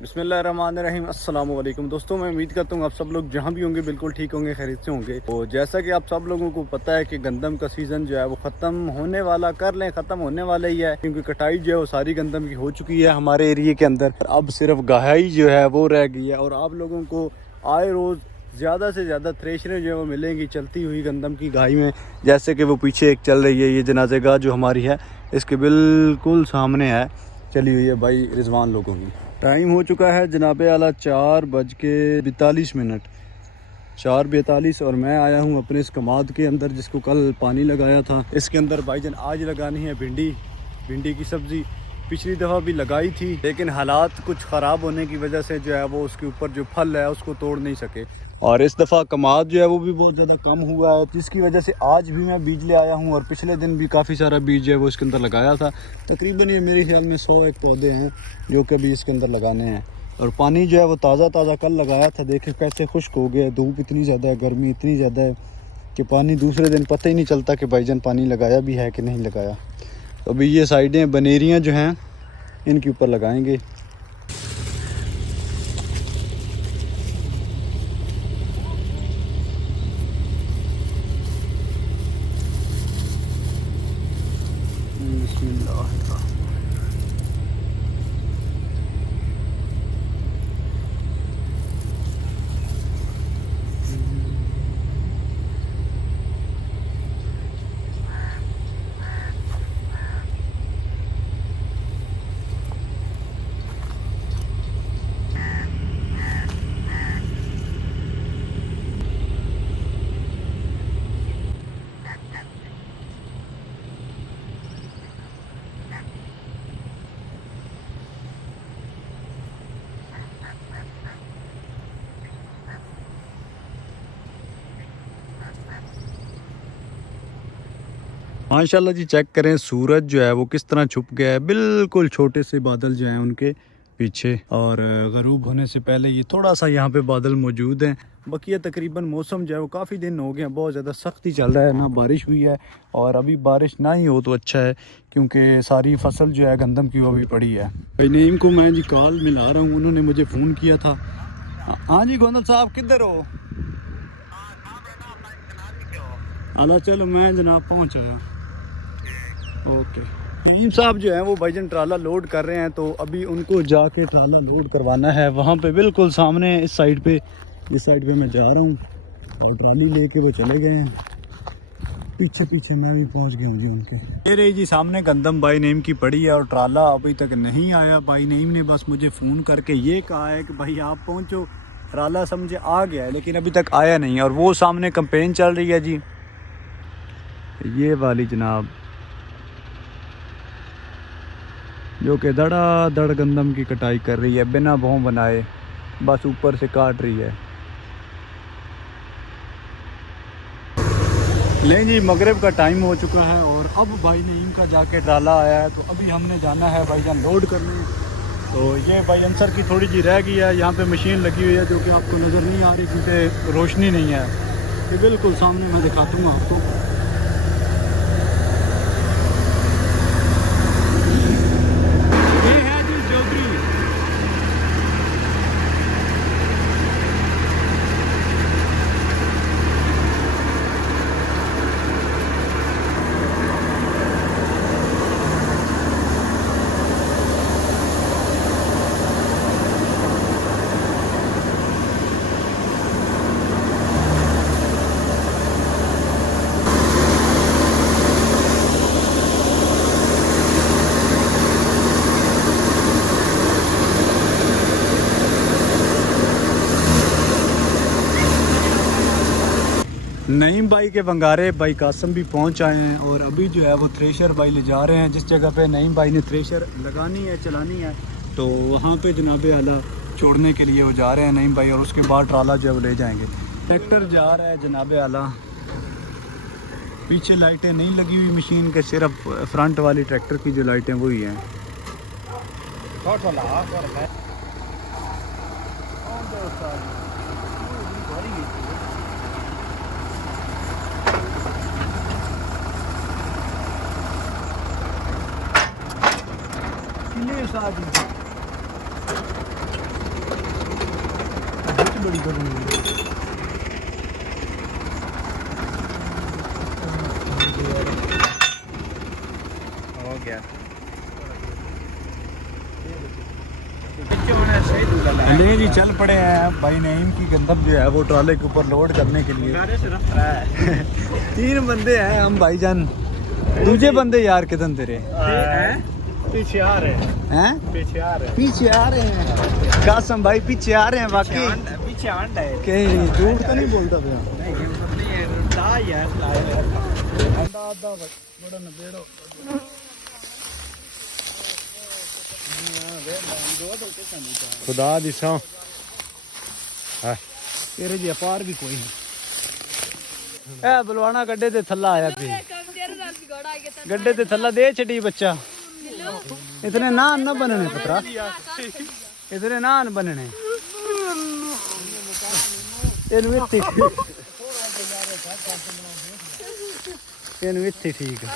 बिस्मिल्लाहिर्रहमानिर्रहीम अस्सलाम वालेकुम दोस्तों, मैं उम्मीद करता हूँ आप सब लोग जहाँ भी होंगे बिल्कुल ठीक होंगे, खैरियत से होंगे। तो जैसा कि आप सब लोगों को पता है कि गंदम का सीज़न जो है वो ख़त्म होने वाला, कर लें ख़त्म होने वाला ही है, क्योंकि कटाई जो है वो सारी गंदम की हो चुकी है हमारे एरिए के अंदर। अब सिर्फ गहाई जो है वो रह गई है और आप लोगों को आए रोज़ ज़्यादा से ज़्यादा थ्रेशरें जो है वो मिलेंगी चलती हुई गंदम की घाई में। जैसे कि वो पीछे एक चल रही है, ये जनाज़ेगाह जो हमारी है इसके बिल्कुल सामने है, चली हुई है भाई रिजवान लोगों की। टाइम हो चुका है जनाबे आला 4:42, 4:42, और मैं आया हूँ अपने इस कमाद के अंदर जिसको कल पानी लगाया था। इसके अंदर भाईजान आज लगानी है भिंडी की सब्ज़ी। पिछली दफ़ा भी लगाई थी लेकिन हालात कुछ ख़राब होने की वजह से जो है वो उसके ऊपर जो फल है उसको तोड़ नहीं सके, और इस दफ़ा कमाद जो है वो भी बहुत ज़्यादा कम हुआ है, जिसकी वजह से आज भी मैं बीज ले आया हूँ और पिछले दिन भी काफ़ी सारा बीज जो है वो इसके अंदर लगाया था। तकरीबन ये मेरे ख्याल में 100 एक पौधे हैं जो कि अभी इसके अंदर लगाने हैं। और पानी जो है वो ताज़ा कल लगाया था, देखें कैसे खुश्क हो गया। धूप इतनी ज़्यादा है, गर्मी इतनी ज़्यादा है कि पानी दूसरे दिन पता ही नहीं चलता कि भाईजान पानी लगाया भी है कि नहीं लगाया। तो अभी ये साइडें बनेरियाँ जो हैं इनके ऊपर लगाएंगे। माशाल्लाह जी, चेक करें सूरज जो है वो किस तरह छुप गया है, बिल्कुल छोटे से बादल जो हैं उनके पीछे, और गरूब होने से पहले ये थोड़ा सा यहाँ पे बादल मौजूद हैं। बाकी तकरीबन मौसम जो है वो काफ़ी दिन हो गए हैं, बहुत ज़्यादा सख्ती चल रहा है, ना बारिश हुई है, और अभी बारिश ना ही हो तो अच्छा है क्योंकि सारी फसल जो है गंदम की वो भी पड़ी है। भाई नईम को मैं जी कॉल मिला रहा हूँ, उन्होंने मुझे फ़ोन किया था। हाँ जी गोंदल साहब किधर हो? अला चलो मैं जनाब पहुँच आया। ओके। नईम साहब जो है वो भाईजान ट्राला लोड कर रहे हैं, तो अभी उनको जाके ट्राला लोड करवाना है वहाँ पे बिल्कुल सामने इस साइड पे मैं जा रहा हूँ, और ट्राली लेके वो चले गए हैं। पीछे मैं भी पहुँच गया हूँ जी उनके। ये रही जी सामने गंदम भाई नईम की पड़ी है और ट्राला अभी तक नहीं आया। भाई नईम ने बस मुझे फ़ोन करके ये कहा है कि भाई आप पहुँचो, ट्राला समझे आ गया है लेकिन अभी तक आया नहीं। और वो सामने कंपेन चल रही है जी, ये वाली जनाब, जो कि धड़ाधड़ गंदम की कटाई कर रही है बिना भों बनाए, बस ऊपर से काट रही है। लें जी, मगरिब का टाइम हो चुका है और अब भाई नईम का जाके ट्राला आया है, तो अभी हमने जाना है भाईजान लोड करने। तो ये भाई अंसर की थोड़ी जी रह गई है, यहाँ पे मशीन लगी हुई है जो कि आपको नज़र नहीं आ रही क्योंकि रोशनी नहीं है। ये बिल्कुल सामने मैं दिखा दूँगा आपको। नईम भाई के बंगारे भाई कासम भी पहुंच आए हैं और अभी जो है वो थ्रेशर भाई ले जा रहे हैं जिस जगह पे नईम भाई ने थ्रेशर लगानी है, चलानी है, तो वहाँ पे जनाबे आला छोड़ने के लिए वो जा रहे हैं नईम भाई, और उसके बाद ट्राला जो है वो ले जाएंगे। ट्रैक्टर जा रहा है जनाबे आला, पीछे लाइटें नहीं लगी हुई मशीन के, सिर्फ फ्रंट वाली ट्रैक्टर की जो लाइटें वही हैं। बड़ी करूँगी। हो गया। नहीं जी, चल पड़े हैं भाई नईम की गंदम जो है वो ट्राले के ऊपर लोड करने के लिए। 3 बंदे हैं हम भाईजान। दूजे बंदे यार किधर तेरे पीछे आ रहे हैं? पीछे आ रहे हैं कासम भाई, पीछे आ रहे हैं वाकई। पीछे आंडा है कहीं झूठ तो नहीं बोलता भैया? खुदा दिशा तेरे जी अपार भी कोई नहीं। ए बलवाना गड्ढे ते थल्ला आया पी, गड्ढे ते थल्ला दे छड़ी बच्चा। इतने नान न बनने पुत्रा, इतने नान बनने। ठीक है।